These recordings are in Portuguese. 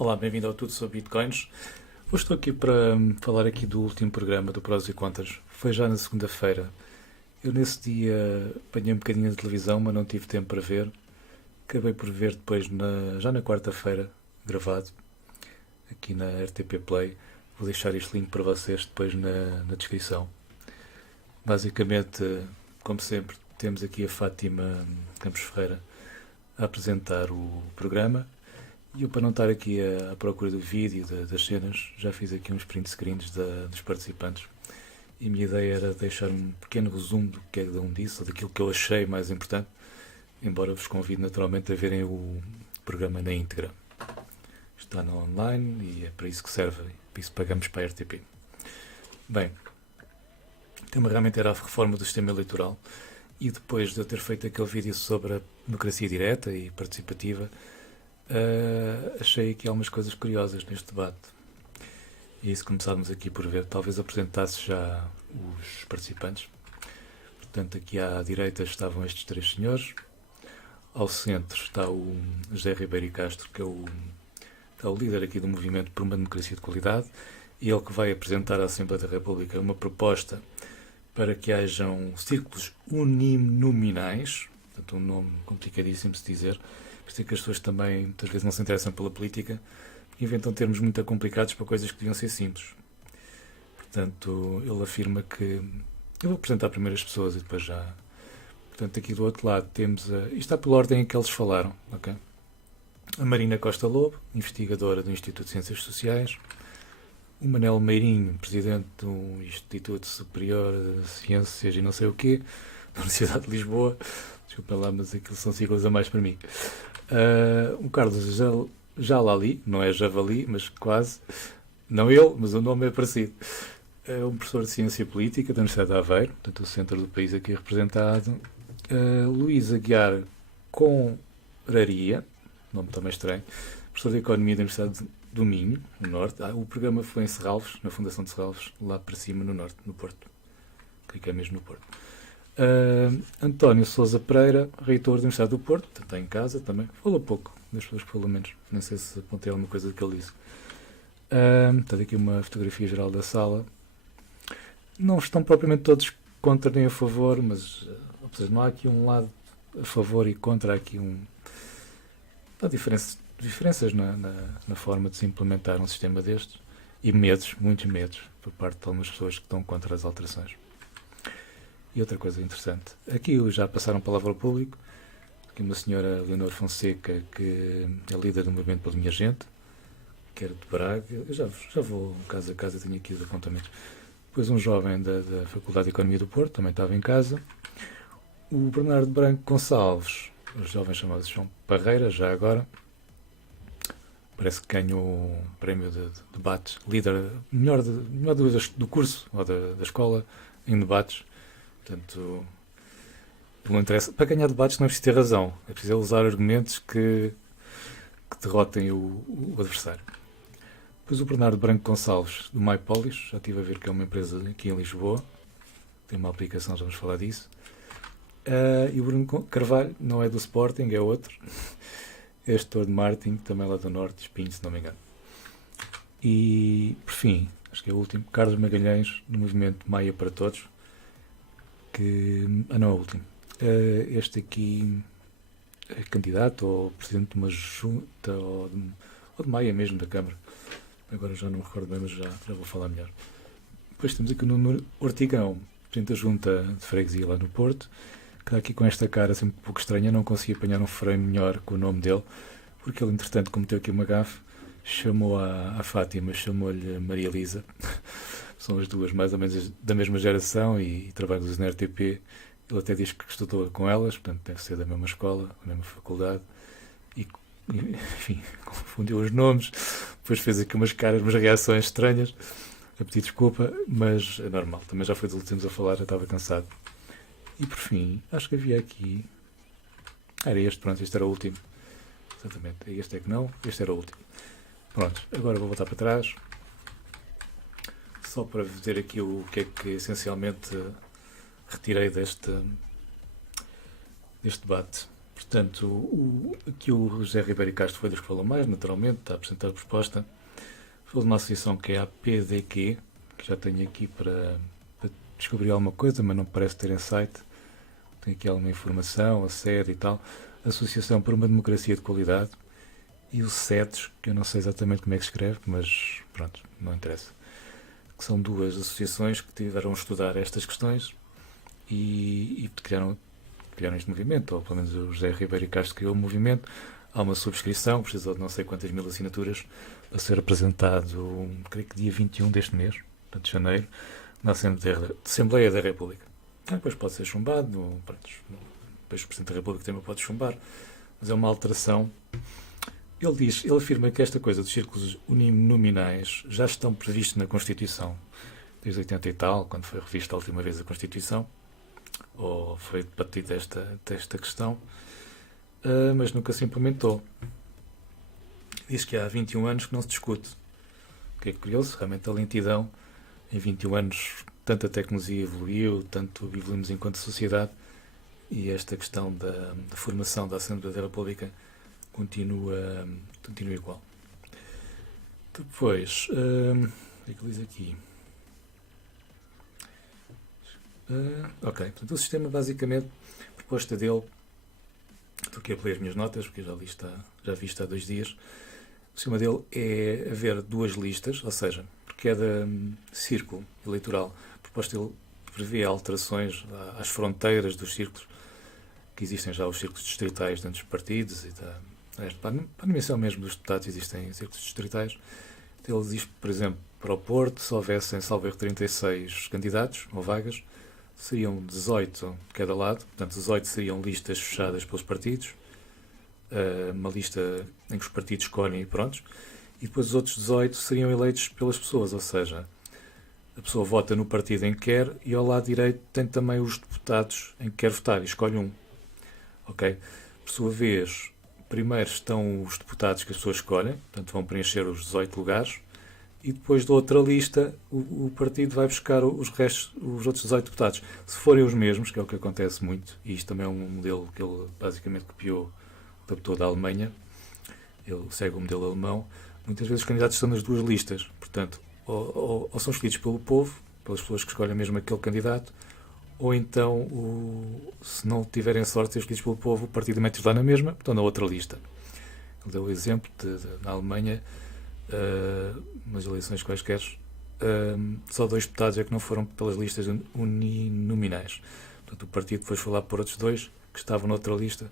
Olá, bem-vindo ao Tudo sobre Bitcoins. Hoje estou aqui para falar aqui do último programa do Prós e Contras. Foi já na segunda-feira. Eu nesse dia apanhei um bocadinho de televisão, mas não tive tempo para ver. Acabei por ver depois, já na quarta-feira, gravado, aqui na RTP Play. Vou deixar este link para vocês depois na descrição. Basicamente, como sempre, temos aqui a Fátima Campos Ferreira a apresentar o programa. E eu, para não estar aqui à procura do vídeo, das cenas, já fiz aqui uns print screens dos participantes. E a minha ideia era deixar um pequeno resumo do que cada um disse, ou daquilo que eu achei mais importante, embora vos convide naturalmente a verem o programa na íntegra. Está no online e é para isso que serve, para isso pagamos para a RTP. Bem, o tema realmente era a reforma do sistema eleitoral, e depois de eu ter feito aquele vídeo sobre a democracia direta e participativa, achei aqui algumas coisas curiosas neste debate. E isso começámos aqui por ver. Talvez apresentasse já os participantes. Portanto, aqui à direita estavam estes três senhores. Ao centro está o José Ribeiro Castro, que é o líder aqui do movimento por uma democracia de qualidade. E ele que vai apresentar à Assembleia da República uma proposta para que hajam círculos uninominais. Portanto, um nome complicadíssimo de se dizer. Por isso é que as pessoas também muitas vezes não se interessam pela política, porque inventam termos muito complicados para coisas que deviam ser simples. Portanto, ele afirma que... Eu vou apresentar primeiro as pessoas e depois já... Portanto, aqui do outro lado temos... Isto está pela ordem em que eles falaram, ok? A Marina Costa Lobo, investigadora do Instituto de Ciências Sociais. O Manel Meirinho, presidente do Instituto Superior de Ciências e não sei o quê, da Universidade de Lisboa. Desculpa lá, mas aquilo são siglas a mais para mim. O Carlos Jalali, não é Javali, mas quase. Não ele, mas o nome é parecido. É um professor de Ciência Política da Universidade de Aveiro, portanto o centro do país aqui representado. Luís Aguiar Conraria, nome também estranho, professor de Economia da Universidade do Minho, no Norte. O programa foi em Serralves, na Fundação de Serralves, lá para cima, no Norte, no Porto. Creio que é mesmo no Porto. António Sousa Pereira, reitor da Universidade do Porto, está em casa também. Falou pouco, das pessoas que falou menos. Não sei se apontei alguma coisa do que ele disse. Está aqui uma fotografia geral da sala. Não estão propriamente todos contra nem a favor, mas ou seja, não há aqui um lado a favor e contra. Há aqui há diferenças na forma de se implementar um sistema destes. E medos, muitos medos, por parte de algumas pessoas que estão contra as alterações. E outra coisa interessante, aqui já passaram palavra ao público, aqui uma senhora Leonor Fonseca, que é líder do movimento pela minha gente, que era de Braga. Eu já vou casa a casa, tenho aqui os apontamentos. Depois um jovem da Faculdade de Economia do Porto, também estava em casa. O Bernardo Branco Gonçalves, o jovem chamado João Parreira, já agora, parece que ganhou o prémio de debates, líder, melhor do curso, ou da escola, em debates. Portanto, não interessa. Para ganhar debates não é preciso ter razão. É preciso usar argumentos que derrotem o adversário. Depois o Bernardo Branco Gonçalves, do MyPolis. Já estive a ver que é uma empresa aqui em Lisboa. Tem uma aplicação, já vamos falar disso. E o Bruno Carvalho não é do Sporting, é outro. É gestor de marketing, também lá do Norte, Espinho, se não me engano. E, por fim, acho que é o último, Carlos Magalhães, do movimento Maia para Todos. Não é o último. Este aqui é candidato ou presidente de uma junta ou de Maia mesmo, da Câmara. Agora já não me recordo bem, mas já vou falar melhor. Depois temos aqui o Nuno Ortigão, presidente da junta de freguesia lá no Porto, que está aqui com esta cara assim um pouco estranha. Não consegui apanhar um frame melhor com o nome dele, porque ele entretanto cometeu aqui uma gafe, chamou a Fátima, chamou-lhe Maria Elisa. São as duas mais ou menos da mesma geração e trabalham na RTP. Ele até diz que estudou com elas, portanto deve ser da mesma escola, da mesma faculdade. E enfim, confundiu os nomes. Depois fez aqui umas caras, umas reações estranhas. A pedir desculpa, mas é normal. Também já foi dos últimos a falar, já estava cansado. E por fim, acho que havia aqui... Era este, pronto, este era o último. Exatamente, este é que não, este era o último. Pronto, agora vou voltar para trás. Só para dizer aqui o que é que essencialmente retirei deste debate. Portanto, aqui o José Ribeiro Castro foi dos que falou mais, naturalmente, está a apresentar a proposta. Foi de uma associação que é a PDQ, que já tenho aqui para descobrir alguma coisa, mas não parece ter em site. Tem aqui alguma informação, a sede e tal. Associação por uma Democracia de Qualidade. E o SEDES, que eu não sei exatamente como é que se escreve, mas pronto, não interessa. Que são duas associações que tiveram a estudar estas questões e criaram este movimento, ou pelo menos o José Ribeiro Castro criou o movimento. Há uma subscrição, precisou de não sei quantas mil assinaturas para ser apresentado, creio que dia 21 deste mês, portanto, de janeiro, na Assembleia da República. Depois pode ser chumbado, pronto, depois o Presidente da República também pode chumbar, mas é uma alteração. Ele afirma que esta coisa dos círculos uninominais já estão previstos na Constituição, desde 80 e tal, quando foi revista a última vez a Constituição, ou foi debatida esta questão, mas nunca se implementou. Diz que há 21 anos que não se discute. O que é curioso, realmente a lentidão, em 21 anos, tanto a tecnologia evoluiu, tanto evoluímos enquanto sociedade, e esta questão da formação da Assembleia da República continua igual. Depois, o que é que ele diz aqui? Ok, portanto, o sistema, basicamente, a proposta dele, estou aqui a ler as minhas notas, porque já vi isto há 2 dias. O sistema dele é haver 2 listas, ou seja, por cada círculo eleitoral, a proposta dele prevê alterações às fronteiras dos círculos, que existem já os círculos distritais dentro dos partidos, e para a nomeação mesmo dos deputados existem círculos distritais. Ele diz, por exemplo, para o Porto, se houvessem, salvo erro, 36 candidatos ou vagas, seriam 18 de cada lado, portanto 18 seriam listas fechadas pelos partidos, uma lista em que os partidos escolhem e prontos, e depois os outros 18 seriam eleitos pelas pessoas, ou seja, a pessoa vota no partido em que quer e ao lado direito tem também os deputados em que quer votar e escolhe um. Ok? Por sua vez, primeiro estão os deputados que as pessoas escolhem, portanto vão preencher os 18 lugares, e depois da outra lista o partido vai buscar os outros 18 deputados. Se forem os mesmos, que é o que acontece muito, e isto também é um modelo que ele basicamente copiou, adaptou da Alemanha, ele segue o modelo alemão, muitas vezes os candidatos estão nas 2 listas, portanto, ou são escolhidos pelo povo, pelas pessoas que escolhem mesmo aquele candidato, ou então, se não tiverem sorte de ser escolhidos pelo povo, o partido mete-os lá na mesma, estão na outra lista. Ele deu o exemplo na Alemanha, nas eleições quaisquer, só 2 deputados é que não foram pelas listas uninominais. Portanto, o partido depois foi lá por outros 2 que estavam noutra lista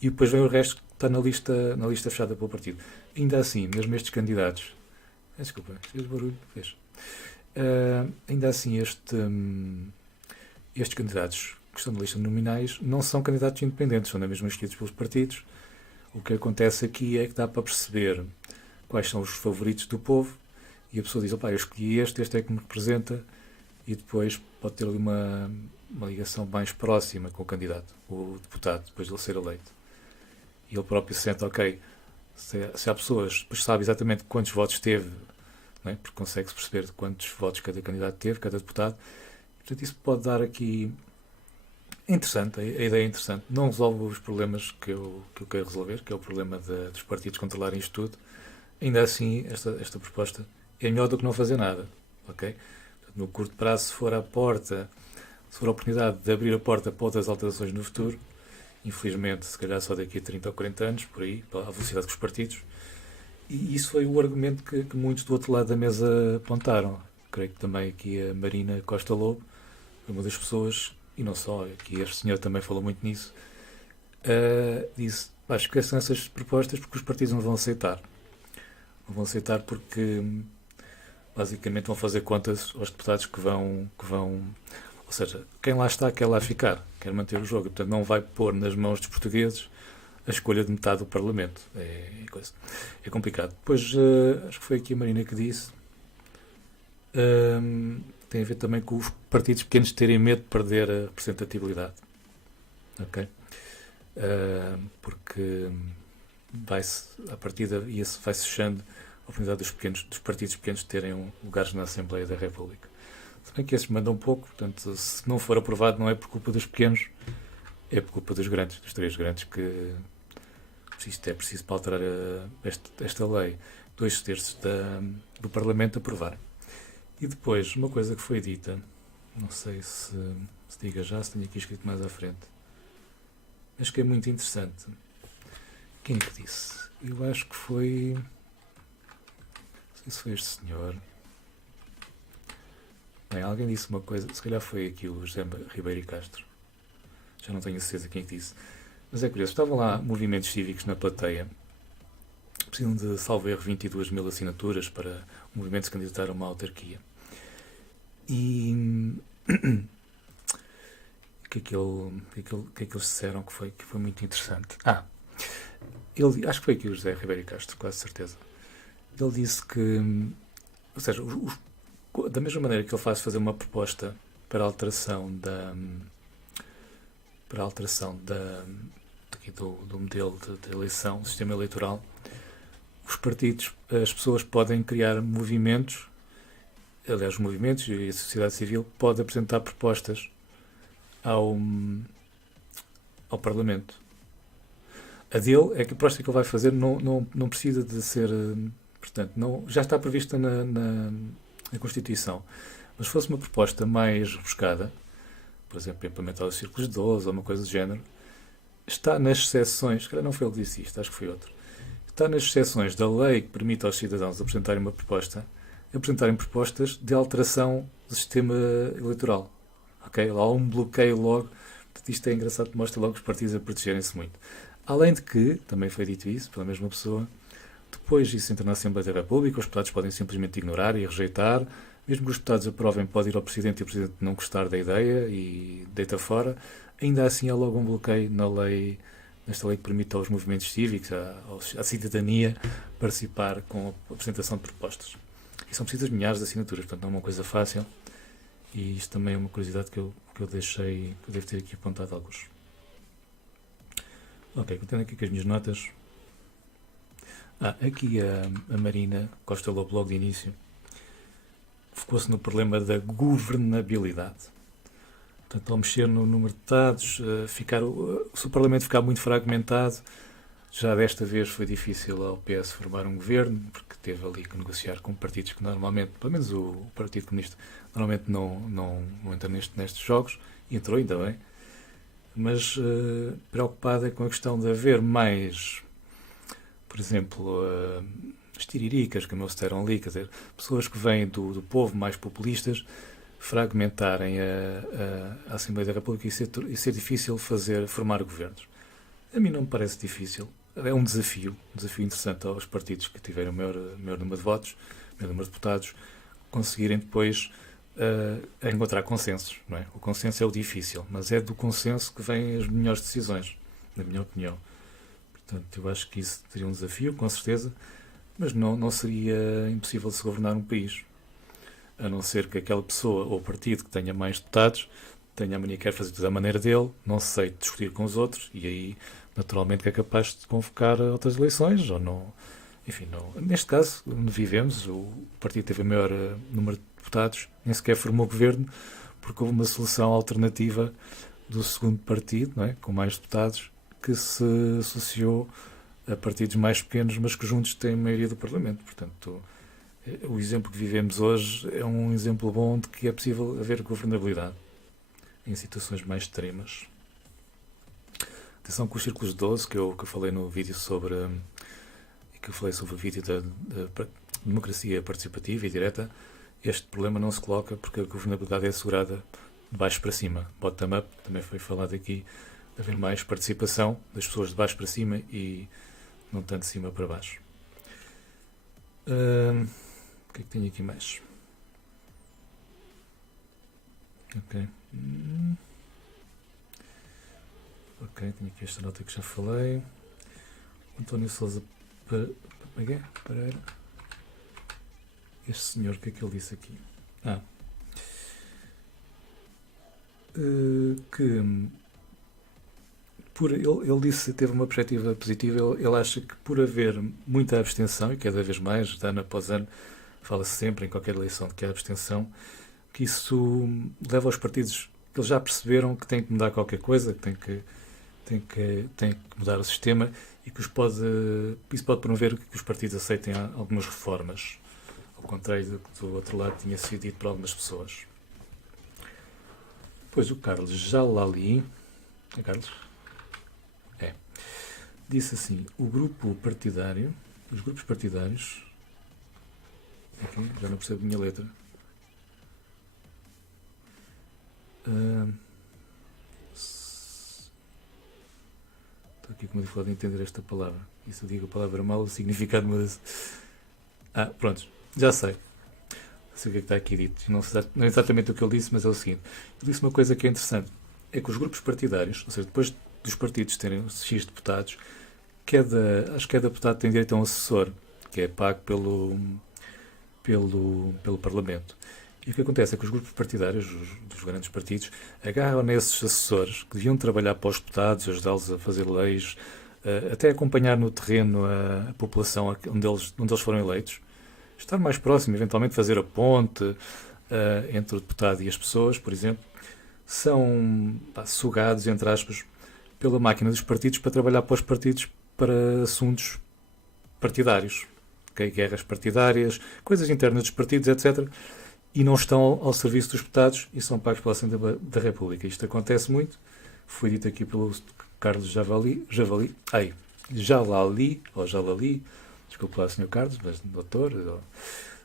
e depois vem o resto que está na lista fechada pelo partido. Ainda assim, mesmo estes candidatos... Desculpa, fez barulho? Fez. Ainda assim, estes candidatos que estão na lista nominais não são candidatos independentes, são mesmo escolhidos pelos partidos. O que acontece aqui é que dá para perceber quais são os favoritos do povo e a pessoa diz, opá, eu escolhi este é que me representa, e depois pode ter ali uma ligação mais próxima com o candidato, o deputado, depois de ele ser eleito. E ele próprio sente, ok, se há pessoas, depois sabe exatamente quantos votos teve, não é? Porque consegue-se perceber quantos votos cada candidato teve, cada deputado. Portanto, isso pode dar aqui... É interessante, a ideia é interessante. Não resolve os problemas que eu quero resolver, que é o problema dos partidos controlarem isto tudo. Ainda assim, esta proposta é melhor do que não fazer nada. Ok? Portanto, no curto prazo, se for a oportunidade de abrir a porta para outras alterações no futuro, infelizmente, se calhar só daqui a 30 ou 40 anos, por aí, pela velocidade dos partidos. E isso foi o argumento que muitos do outro lado da mesa apontaram. Creio que também aqui a Marina Costa Lobo foi uma das pessoas, e não só, aqui este senhor também falou muito nisso, disse, esqueçam essas propostas porque os partidos não vão aceitar. Não vão aceitar porque basicamente vão fazer contas aos deputados que vão... Ou seja, quem lá está quer lá ficar, quer manter o jogo. E, portanto, não vai pôr nas mãos dos portugueses a escolha de metade do Parlamento. É complicado. Depois, acho que foi aqui a Marina que disse, tem a ver também com os partidos pequenos terem medo de perder a representatividade. Ok? Porque a partir daí vai-se fechando a oportunidade dos partidos pequenos terem lugares na Assembleia da República. Se bem que esses mandam um pouco, portanto, se não for aprovado não é por culpa dos pequenos, é por culpa dos três grandes, que isto é preciso para alterar esta lei. 2/3 do Parlamento aprovar. E depois, uma coisa que foi dita, não sei se diga já, se tenho aqui escrito mais à frente, acho que é muito interessante. Quem é que disse? Eu acho que foi... Não sei se foi este senhor. Bem, alguém disse uma coisa, se calhar foi aqui o José Ribeiro e Castro. Já não tenho certeza quem é que disse. Mas é curioso, estavam lá movimentos cívicos na plateia, precisam de, salvo erro, 22 mil assinaturas para o movimento se candidatar a uma autarquia. E o que é que eles disseram que foi muito interessante? Acho que foi aqui o José Ribeiro e Castro, quase certeza. Ele disse que, ou seja, da mesma maneira que ele faz fazer uma proposta para a alteração aqui do modelo de eleição, do sistema eleitoral, os partidos, as pessoas podem criar movimentos, aliás, os movimentos e a sociedade civil podem apresentar propostas ao Parlamento. A dele é que a proposta que ele vai fazer não precisa de ser, portanto, já está prevista na Constituição. Mas se fosse uma proposta mais rebuscada, por exemplo, implementar os círculos de 12 ou uma coisa do género, está nas exceções, calhar não foi ele que disse isto, acho que foi outro, está nas exceções da lei que permite aos cidadãos apresentarem uma proposta, apresentarem propostas de alteração do sistema eleitoral. Ok? Lá há um bloqueio logo, portanto isto é engraçado, mostra logo os partidos a protegerem-se muito. Além de que, também foi dito isso pela mesma pessoa, depois disso entra na Assembleia da República, os deputados podem simplesmente ignorar e rejeitar, mesmo que os deputados aprovem, pode ir ao Presidente e o Presidente não gostar da ideia e deita fora. Ainda assim há logo um bloqueio nesta lei que permite aos movimentos cívicos, à cidadania, participar com a apresentação de propostas. E são precisas milhares de assinaturas, portanto não é uma coisa fácil. E isto também é uma curiosidade que eu deixei, que eu devo ter aqui apontado alguns. Ok, continuando aqui com as minhas notas. Aqui a Marina Costa Lobo, logo de início, focou-se no problema da governabilidade. Portanto, ao mexer no número de deputados, se o Parlamento ficar muito fragmentado, já desta vez foi difícil ao PS formar um governo, porque teve ali que negociar com partidos que normalmente, pelo menos o Partido Comunista, normalmente não entra nestes jogos, e entrou ainda bem. Mas preocupada com a questão de haver mais, por exemplo, as tiriricas, como eles disseram ali, quer dizer, pessoas que vêm do povo, mais populistas, fragmentarem a Assembleia da República e ser difícil formar governos. A mim não me parece difícil. É um desafio interessante aos partidos que tiverem o maior número de votos, o maior número de deputados, conseguirem depois encontrar consensos. Não é? O consenso é o difícil, mas é do consenso que vêm as melhores decisões, na minha opinião. Portanto, eu acho que isso seria um desafio, com certeza, mas não seria impossível se governar um país. A não ser que aquela pessoa ou partido que tenha mais deputados tenha a mania que quer fazer tudo da maneira dele, não se aceite discutir com os outros e aí, naturalmente, que é capaz de convocar outras eleições ou não. Enfim, não. Neste caso, onde vivemos, o partido teve o maior número de deputados, nem sequer formou governo, porque houve uma solução alternativa do segundo partido, não é? Com mais deputados, que se associou a partidos mais pequenos, mas que juntos têm a maioria do Parlamento. Portanto, o exemplo que vivemos hoje é um exemplo bom de que é possível haver governabilidade em situações mais extremas. Atenção com os círculos de 12, que eu falei no vídeo sobre o vídeo da democracia participativa e direta. Este problema não se coloca porque a governabilidade é assegurada de baixo para cima. Bottom-up, também foi falado aqui, de haver mais participação das pessoas de baixo para cima e não tanto de cima para baixo. O que é que tenho aqui mais? Ok. Ok, tenho aqui esta nota que já falei. António Sousa Pereira. Este senhor, o que é que ele disse aqui? Ele disse que teve uma perspectiva positiva. Ele acha que por haver muita abstenção, e cada vez mais, de ano após ano, fala-se sempre em qualquer eleição de que há abstenção, que isso leva os partidos que eles já perceberam que tem que mudar qualquer coisa, que tem que mudar o sistema e que isso pode promover que os partidos aceitem algumas reformas, ao contrário do que do outro lado tinha sido dito por algumas pessoas. Depois o Carlos Jalali, é Carlos? É. Disse assim, os grupos partidários, aqui, já não percebo a minha letra, estou aqui com uma dificuldade de entender esta palavra. E se eu digo a palavra mal, o significado muda-se. Pronto, já sei. Sei o que é que está aqui dito. Não é exatamente o que ele disse, mas é o seguinte. Ele disse uma coisa que é interessante. É que os grupos partidários, ou seja, depois dos partidos terem X deputados, acho que cada deputado tem direito a um assessor, que é pago pelo Parlamento. E o que acontece é que os grupos partidários, dos grandes partidos, agarram nesses assessores que deviam trabalhar para os deputados, ajudá-los a fazer leis, até acompanhar no terreno a população onde eles foram eleitos, estar mais próximo, eventualmente fazer a ponte entre o deputado e as pessoas, por exemplo, são sugados, entre aspas, pela máquina dos partidos para trabalhar para os partidos para assuntos partidários, okay? Guerras partidárias, coisas internas dos partidos, etc., e não estão ao serviço dos deputados e são pagos pela Assembleia da República. Isto acontece muito. Foi dito aqui pelo Carlos Jalali, desculpe lá, Sr. Carlos, mas doutor,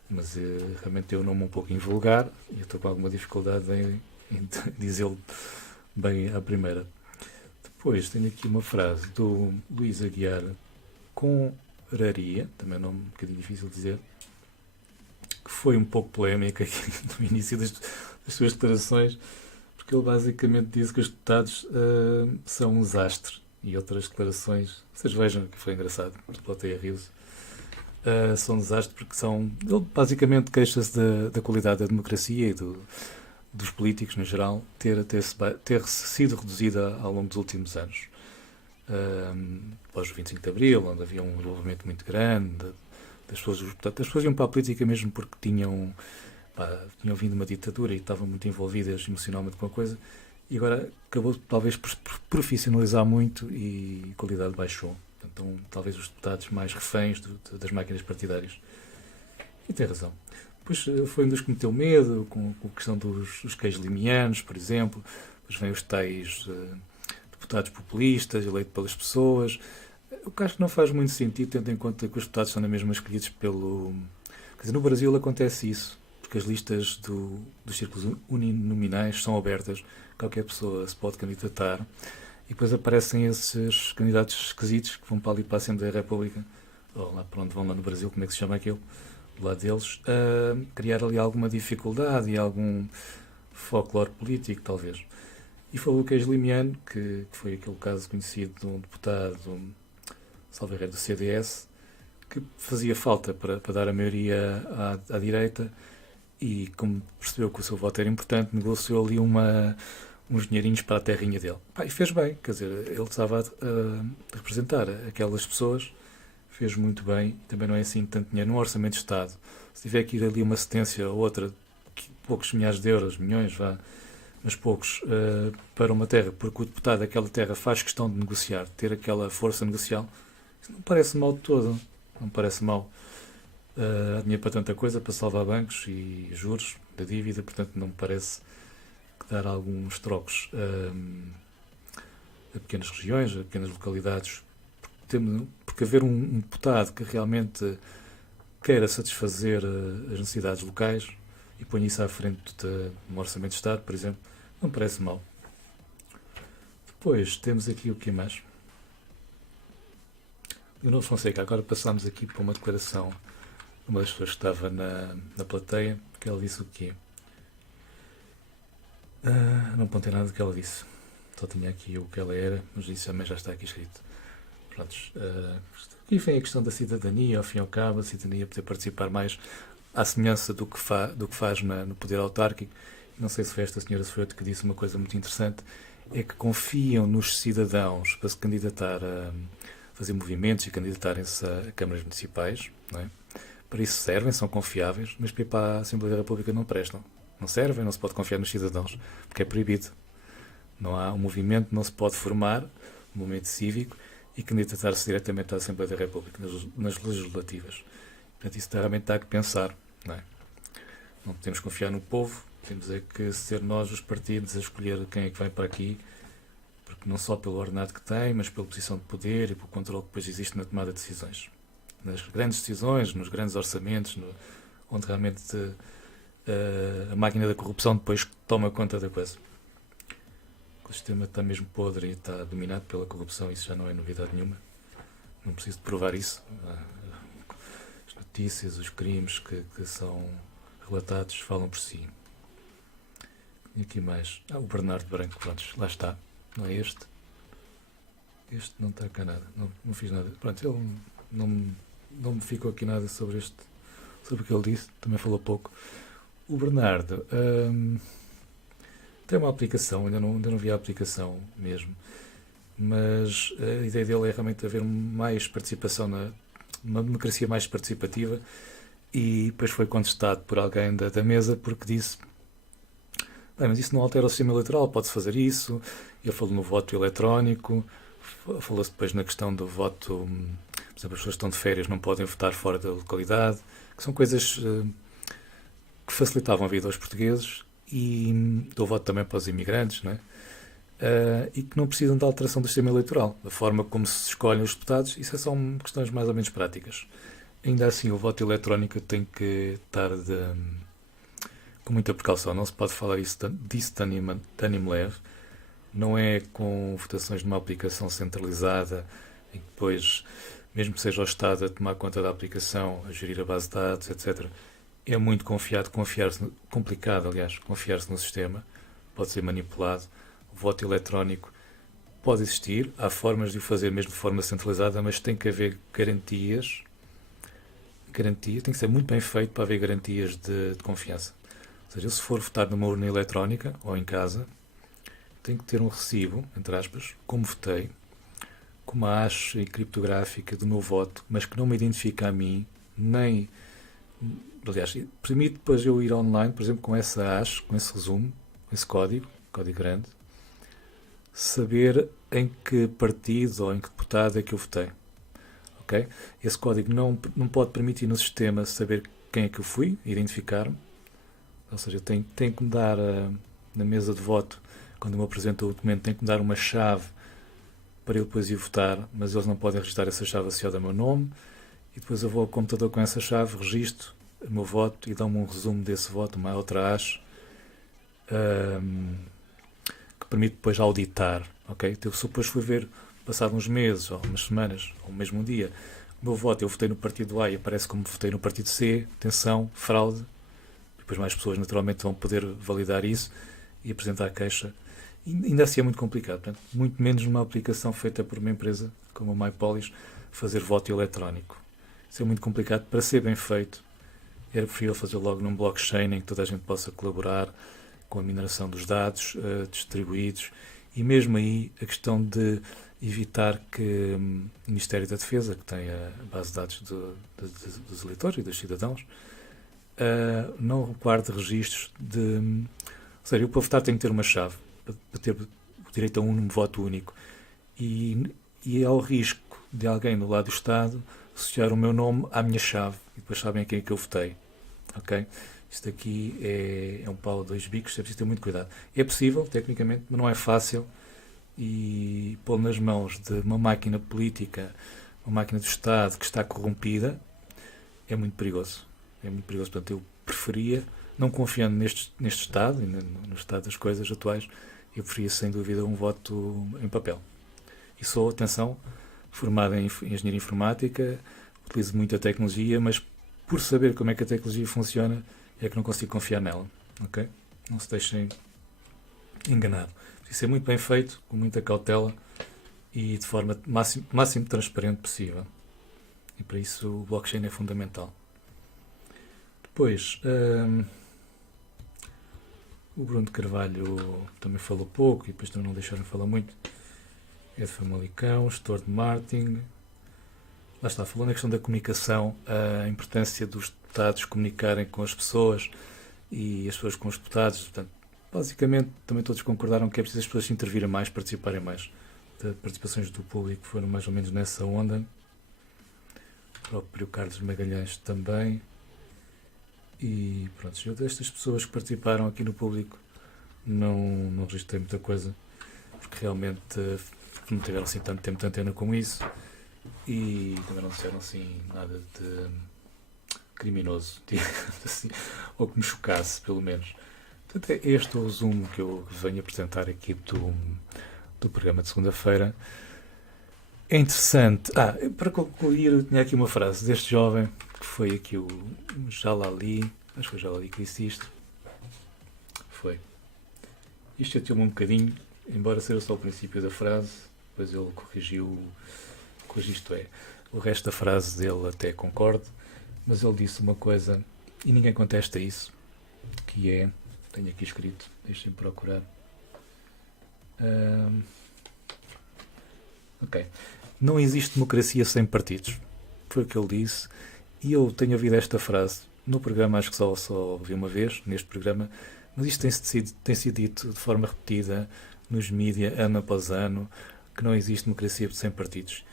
mas realmente tem um nome um pouco invulgar e eu estou com alguma dificuldade em dizê-lo bem à primeira. Depois tenho aqui uma frase do Luís Aguiar Conraria, também é um nome um bocadinho difícil de dizer, que foi um pouco polémica aqui no início das suas declarações, porque ele basicamente disse que os deputados são um desastre. E outras declarações, vocês vejam que foi engraçado, a plateia riu-se, são um desastre porque ele basicamente queixa-se da qualidade da democracia e dos políticos no geral ter sido reduzida ao longo dos últimos anos. Após o 25 de Abril, onde havia um envolvimento muito grande das pessoas, portanto, as pessoas iam para a política mesmo porque tinham vindo uma ditadura e estavam muito envolvidas emocionalmente com a coisa, e agora acabou talvez por profissionalizar muito e a qualidade baixou. Então, talvez os deputados mais reféns das máquinas partidárias. E tem razão. Depois foi um dos que meteu medo, com a questão dos queijos limianos, por exemplo. Depois vem os tais deputados populistas, eleitos pelas pessoas. O que acho que não faz muito sentido, tendo em conta que os deputados são na mesma escolhidos pelo... Quer dizer, no Brasil acontece isso, porque as listas dos círculos uninominais são abertas, qualquer pessoa se pode candidatar, e depois aparecem esses candidatos esquisitos que vão para ali para a Assembleia da República, ou lá para onde vão lá no Brasil, como é que se chama aquilo, do lado deles, a criar ali alguma dificuldade e algum folclore político, talvez. E foi o Lucas Limiano, que foi aquele caso conhecido de um deputado, salvo erro, do CDS, que fazia falta para dar a maioria à direita, e como percebeu que o seu voto era importante, negociou ali uns dinheirinhos para a terrinha dele. E fez bem, quer dizer, ele estava a representar aquelas pessoas, fez muito bem, também não é assim tanto dinheiro no orçamento de Estado. Se tiver que ir ali uma cedência ou outra, poucos milhares de euros, milhões, mas poucos, para uma terra, porque o deputado daquela terra faz questão de negociar, ter aquela força negocial, isso não parece mal de todo, não parece mal. Há dinheiro para tanta coisa, para salvar bancos e juros da dívida, portanto não me parece que dar alguns trocos a pequenas regiões, a pequenas localidades, porque haver um deputado que realmente queira satisfazer as necessidades locais e põe isso à frente de um orçamento de Estado, por exemplo, não me parece mal. Depois temos aqui o que mais? Leonor Fonseca, agora passámos aqui para uma declaração de uma das pessoas que estava na plateia, que ela disse o quê? Não apontei nada do que ela disse. Só tinha aqui o que ela era, mas isso também já está aqui escrito. Prontos. Aqui vem a questão da cidadania, ao fim e ao cabo, a cidadania poder participar mais à semelhança do que faz no poder autárquico. Não sei se foi esta senhora Sefeito que disse uma coisa muito interessante, é que confiam nos cidadãos para se candidatar a fazer movimentos e candidatarem-se a câmaras municipais, não é? Para isso servem, são confiáveis, mas para a Assembleia da República não prestam. Não servem, não se pode confiar nos cidadãos, porque é proibido. Não há um movimento, não se pode formar um movimento cívico e candidatar-se diretamente à Assembleia da República, nas legislativas. Portanto, isso realmente há que pensar. Não é? Não podemos confiar no povo, temos é que ser nós, os partidos, a escolher quem é que vem para aqui, porque não só pelo ordenado que tem, mas pela posição de poder e pelo controle que depois existe na tomada de decisões. Nas grandes decisões, nos grandes orçamentos, onde realmente a máquina da corrupção depois toma conta da coisa. O sistema está mesmo podre e está dominado pela corrupção, isso já não é novidade nenhuma. Não preciso de provar isso. As notícias, os crimes que são relatados falam por si. E aqui mais. O Bernardo Branco, pronto, lá está. Não é este. Este não está cá nada. Não fiz nada. Pronto, ele não me ficou aqui nada sobre o que ele disse. Também falou pouco. O Bernardo tem uma aplicação, ainda não vi a aplicação mesmo, mas a ideia dele é realmente haver mais participação, uma democracia mais participativa, e depois foi contestado por alguém da mesa porque disse: bem, mas isso não altera o sistema eleitoral, pode-se fazer isso. Ele falou no voto eletrónico, falou-se depois na questão do voto, por exemplo, as pessoas que estão de férias não podem votar fora da localidade, que são coisas que facilitavam a vida aos portugueses, e do voto também para os imigrantes, não é? E que não precisam de alteração do sistema eleitoral, da forma como se escolhem os deputados. Isso são questões mais ou menos práticas. Ainda assim, o voto eletrónico tem que estar com muita precaução. Não se pode falar disso de ânimo leve. Não é com votações numa aplicação centralizada, em que depois, mesmo que seja o Estado a tomar conta da aplicação, a gerir a base de dados, etc., é muito complicado, aliás, confiar-se no sistema, pode ser manipulado. O voto eletrónico pode existir, há formas de o fazer mesmo de forma centralizada, mas tem que haver garantias. Tem que ser muito bem feito para haver garantias de confiança. Ou seja, se for votar numa urna eletrónica ou em casa, tem que ter um recibo, entre aspas, como votei, com uma hash criptográfica do meu voto, mas que não me identifica a mim, nem... Aliás, permite depois eu ir online, por exemplo, com essa hash, com esse resumo, com esse código grande, saber em que partido ou em que deputado é que eu votei. Okay? Esse código não pode permitir no sistema saber quem é que eu fui, identificar-me. Ou seja, tem que me dar, na mesa de voto, quando me apresento o documento, tem que me dar uma chave para eu depois ir votar, mas eles não podem registrar essa chave associada ao meu nome, e depois eu vou ao computador com essa chave, registro o meu voto e dão-me um resumo desse voto, uma outra hash, que permite depois auditar. Okay? Então, se eu depois fui ver, passado uns meses, ou umas semanas, ou mesmo um dia, o meu voto, eu votei no partido A e aparece como votei no partido C, atenção, fraude. Depois mais pessoas naturalmente vão poder validar isso e apresentar a queixa. E ainda assim é muito complicado. Portanto, muito menos numa aplicação feita por uma empresa como a MyPolis, fazer voto eletrónico. Isso é muito complicado. Para ser bem feito, era preferível fazer logo num blockchain em que toda a gente possa colaborar com a mineração dos dados distribuídos, e mesmo aí a questão de evitar que o Ministério da Defesa, que tem a base de dados dos eleitores e dos cidadãos, não guarde registros de... Ou seja, eu para votar tenho que ter uma chave, para ter o direito a um voto único. E é ao risco de alguém do lado do Estado associar o meu nome à minha chave, e depois sabem a quem é que eu votei. Ok? Isto aqui é um pau a dois bicos, é preciso ter muito cuidado. É possível, tecnicamente, mas não é fácil, e pô nas mãos de uma máquina política, uma máquina do Estado que está corrompida, é muito perigoso. É muito perigoso. Portanto, eu preferia, não confiando neste Estado, e no estado das coisas atuais, eu preferia, sem dúvida, um voto em papel. E sou, atenção, formado em engenharia informática, utilizo muita tecnologia, mas por saber como é que a tecnologia funciona, é que não consigo confiar nela. Okay? Não se deixem enganar. Precisa ser muito bem feito, com muita cautela e de forma máximo transparente possível. E para isso o blockchain é fundamental. Depois, o Bruno de Carvalho também falou pouco, e depois também não deixaram falar muito. É de Famalicão, gestor de marketing. Lá está, falou na questão da comunicação, a importância dos deputados comunicarem com as pessoas e as pessoas com os deputados. Portanto, Basicamente, também todos concordaram que é preciso as pessoas se intervirem mais, participarem mais. As participações do público foram mais ou menos nessa onda. O próprio Carlos Magalhães também. E pronto, eu destas pessoas que participaram aqui no público não registrei muita coisa, porque realmente não tiveram assim tanto tempo de antena como isso e também não disseram assim nada de criminoso, assim, ou que me chocasse, pelo menos. Portanto, é este o resumo que eu venho apresentar aqui do programa de segunda-feira. É interessante. Para concluir, eu tinha aqui uma frase deste jovem, que foi aqui o Jalali, acho que foi o Jalali que disse isto. Foi. Isto chateou-me um bocadinho, embora seja só o princípio da frase, depois ele corrigiu, isto é, o resto da frase dele até concordo, mas ele disse uma coisa, e ninguém contesta isso, que é, tenho aqui escrito, deixem-me procurar. Ok. Não existe democracia sem partidos. Foi o que ele disse. E eu tenho ouvido esta frase no programa, acho que só ouvi uma vez, neste programa, mas isto tem sido dito de forma repetida nos mídias, ano após ano, que não existe democracia sem partidos.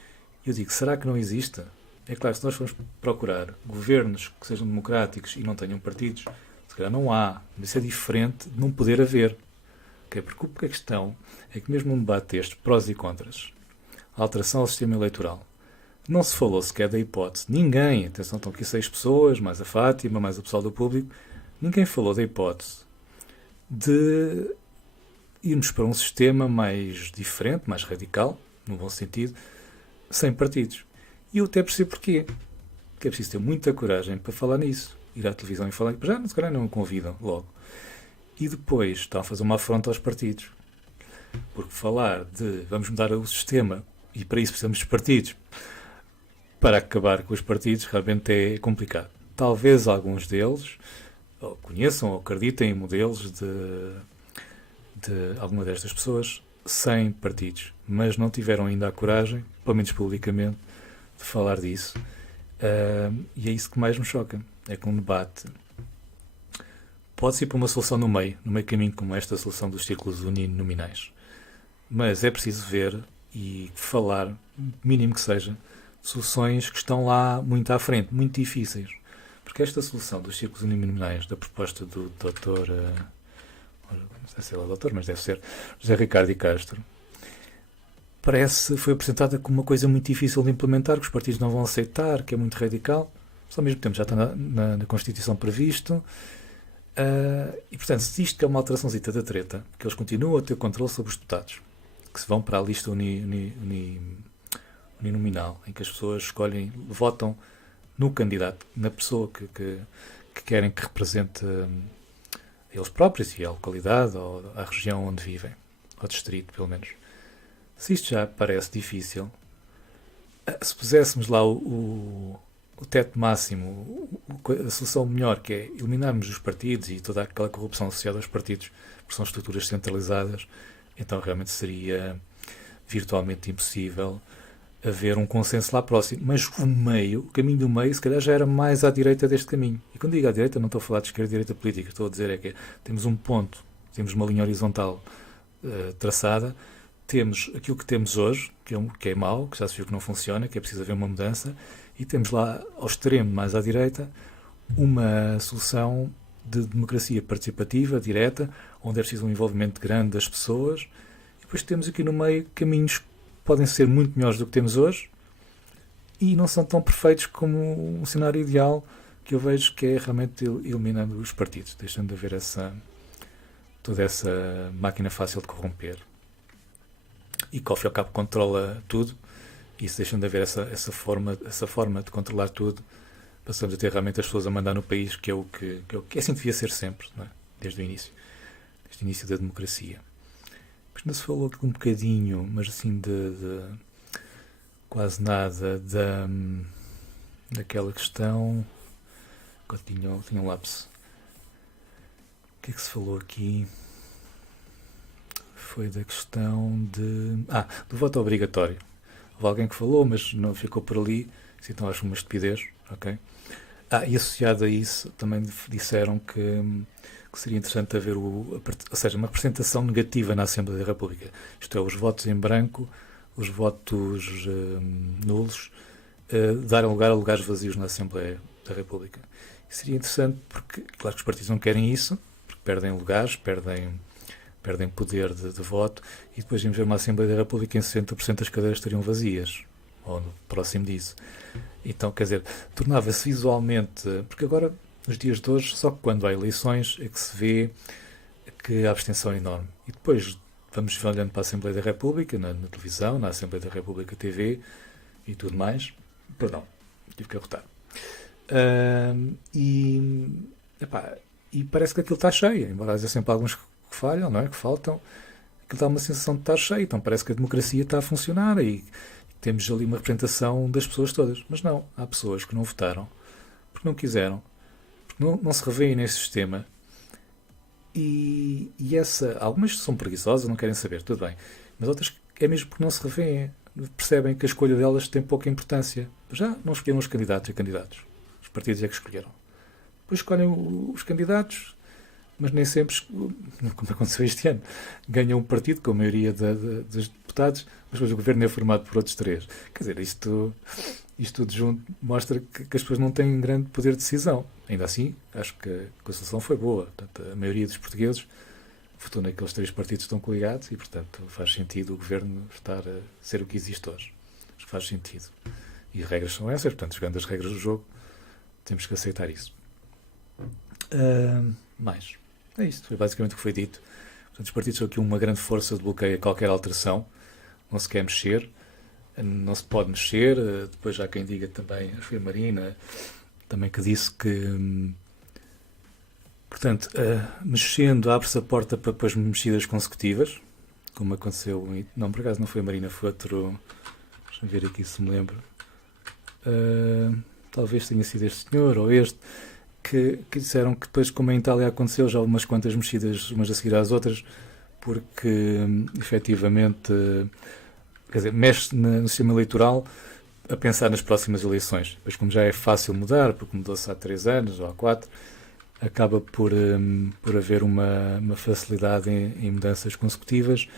E eu digo, será que não existe? É claro, se nós formos procurar governos que sejam democráticos e não tenham partidos, se calhar não há. Mas isso é diferente de não poder haver. Okay? Porque a questão é que mesmo num debate deste, prós e contras, a alteração ao sistema eleitoral, não se falou sequer da hipótese. Ninguém, atenção, estão aqui 6 pessoas, mais a Fátima, mais o pessoal do público, ninguém falou da hipótese de irmos para um sistema mais diferente, mais radical, no bom sentido, sem partidos. E eu até percebo porquê. Que é preciso ter muita coragem para falar nisso. Ir à televisão e falar, já se calhar não o convidam logo. E depois estão a fazer uma afronta aos partidos. Porque falar de vamos mudar o sistema e para isso precisamos dos partidos, para acabar com os partidos, realmente é complicado. Talvez alguns deles ou conheçam ou acreditem em modelos de alguma destas pessoas sem partidos, mas não tiveram ainda a coragem, pelo menos publicamente, de falar disso. E é isso que mais me choca. É que um debate pode-se ir para uma solução no meio caminho, como esta solução dos círculos uninominais. Mas é preciso ver e falar, mínimo que seja, soluções que estão lá muito à frente, muito difíceis. Porque esta solução dos círculos uninominais, da proposta do Dr. não sei se ele é doutor, mas deve ser José Ricardo e Castro, foi apresentada como uma coisa muito difícil de implementar, que os partidos não vão aceitar, que é muito radical, mas ao mesmo tempo já está na Constituição previsto. E portanto, se isto que é uma alteraçãozita da treta, que eles continuam a ter controle sobre os deputados, que se vão para a lista uninominal, em que as pessoas escolhem, votam no candidato, na pessoa que querem que represente eles próprios e a localidade ou a região onde vivem, ou distrito, pelo menos. Se isto já parece difícil, se puséssemos lá o teto máximo, a solução melhor, que é eliminarmos os partidos e toda aquela corrupção associada aos partidos, porque são estruturas centralizadas, então realmente seria virtualmente impossível haver um consenso lá próximo. Mas o caminho do meio, se calhar já era mais à direita deste caminho. E quando digo à direita, não estou a falar de esquerda e direita política, estou a dizer é que temos um ponto, temos uma linha horizontal traçada, temos aquilo que temos hoje, que é mau, que já se viu que não funciona, que é preciso haver uma mudança, e temos lá, ao extremo mais à direita, uma solução de democracia participativa, direta, onde é preciso um envolvimento grande das pessoas, e depois temos aqui no meio caminhos que podem ser muito melhores do que temos hoje, e não são tão perfeitos como um cenário ideal que eu vejo, que é realmente eliminando os partidos, deixando de haver toda essa máquina fácil de corromper. E que ao fim e ao cabo controla tudo, e se deixando de haver essa forma de controlar tudo, passamos a ter realmente as pessoas a mandar no país, que é o que assim devia ser sempre, não é? Desde o início da democracia. Depois não se falou aqui um bocadinho, mas assim de quase nada daquela questão. Agora tinha um lapso. O que é que se falou aqui? Foi da questão do voto obrigatório. Houve alguém que falou, mas não ficou por ali, então acho uma estupidez, ok? E associado a isso, também disseram que seria interessante haver ou seja, uma representação negativa na Assembleia da República. Isto é, os votos em branco, os votos nulos, darem lugar a lugares vazios na Assembleia da República. E seria interessante porque, claro que os partidos não querem isso, porque perdem lugares, perdem poder de voto, e depois íamos ver uma Assembleia da República em 60% das cadeiras estariam vazias, ou próximo disso. Então, quer dizer, tornava-se visualmente, porque agora, nos dias de hoje, só que quando há eleições é que se vê que a abstenção é enorme. E depois vamos olhando para a Assembleia da República, na televisão, na Assembleia da República TV e tudo mais. Perdão, tive que arrotar. E parece que aquilo está cheio, embora haja sempre alguns que falham, não é? Que faltam. Aquilo dá uma sensação de estar cheio, então parece que a democracia está a funcionar e temos ali uma representação das pessoas todas. Mas não, há pessoas que não votaram porque não quiseram, porque não se revêem nesse sistema. E algumas são preguiçosas, não querem saber, tudo bem. Mas outras é mesmo porque não se revêem, percebem que a escolha delas tem pouca importância. Já não escolheram os candidatos e candidatos. Os partidos é que escolheram. Depois escolhem os candidatos, mas nem sempre, como aconteceu este ano, ganham um partido com a maioria dos deputados, mas depois o governo é formado por outros três. Quer dizer, isto tudo junto mostra que as pessoas não têm grande poder de decisão. Ainda assim, acho que a solução foi boa. Portanto, a maioria dos portugueses votou naqueles três partidos que estão coligados e, portanto, faz sentido o governo estar a ser o que existe hoje. Faz sentido. E as regras são essas, portanto, jogando as regras do jogo, temos que aceitar isso. Mais. É isto, foi basicamente o que foi dito. Portanto, os partidos são aqui uma grande força de bloqueio a qualquer alteração. Não se quer mexer, não se pode mexer. Depois já quem diga também, acho que foi a Marina, também que disse que, portanto, mexendo abre-se a porta para depois mexidas consecutivas, como aconteceu, não, por acaso não foi a Marina, foi outro, deixa-me ver aqui se me lembro, talvez tenha sido este senhor ou este, que disseram que depois, como em Itália aconteceu, já houve umas quantas mexidas umas a seguir às outras, porque efetivamente, quer dizer, mexe no sistema eleitoral a pensar nas próximas eleições. Depois, como já é fácil mudar, porque mudou-se há 3 anos ou há 4, acaba por haver uma facilidade em mudanças consecutivas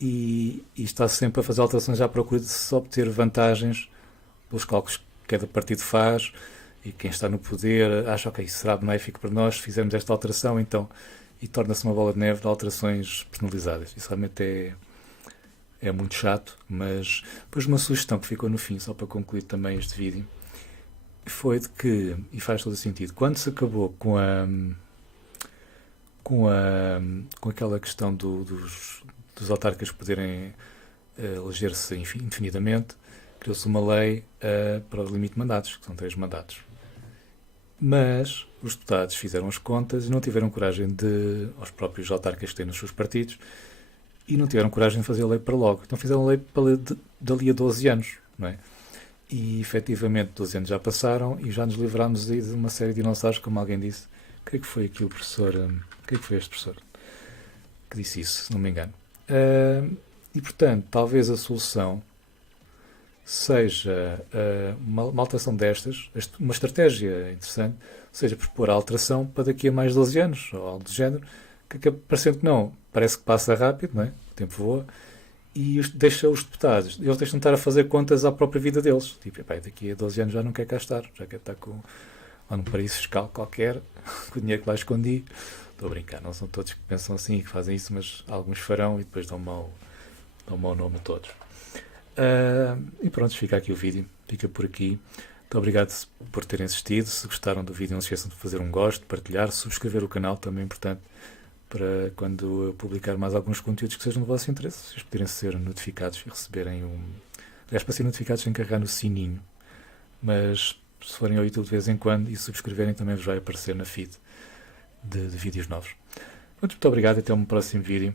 e está sempre a fazer alterações à procura de se obter vantagens pelos cálculos que cada partido faz. E quem está no poder acha, ok, isso será benéfico para nós, fizemos esta alteração, então, e torna-se uma bola de neve de alterações personalizadas. Isso realmente é muito chato, mas depois uma sugestão que ficou no fim, só para concluir também este vídeo, foi de que, e faz todo o sentido, quando se acabou com aquela questão dos autarcas poderem eleger-se indefinidamente, criou-se uma lei para o limite de mandatos, que são 3 mandatos. Mas os deputados fizeram as contas e não tiveram coragem aos próprios autarcas que têm nos seus partidos, e não tiveram coragem de fazer a lei para logo. Então fizeram a lei dali a 12 anos, não é? E efetivamente 12 anos já passaram e já nos livrámos aí de uma série de dinossauros, como alguém disse. O que é que foi aqui o professor? O que é que foi este professor que disse isso, se não me engano? E portanto, talvez a solução seja uma alteração destas, uma estratégia interessante, seja propor a alteração para daqui a mais 12 anos, ou algo do género, que parecendo que não, parece que passa rápido, não é? O tempo voa, e deixa os deputados, eles deixam de estar a fazer contas à própria vida deles. Tipo, daqui a 12 anos já não quer cá estar, já quer estar num paraíso fiscal qualquer, com o dinheiro que lá escondi. Estou a brincar, não são todos que pensam assim e que fazem isso, mas alguns farão e depois dão mau nome a todos. E pronto, fica aqui o vídeo, fica por aqui. Muito obrigado por terem assistido. Se gostaram do vídeo, não se esqueçam de fazer um gosto, de partilhar, subscrever o canal, também é importante para quando eu publicar mais alguns conteúdos que sejam do vosso interesse, vocês poderem ser notificados e receberem aliás, para ser notificados sem carregar no sininho, mas se forem ao YouTube de vez em quando e subscreverem também vos vai aparecer na feed de vídeos novos. Muito obrigado e até um próximo vídeo.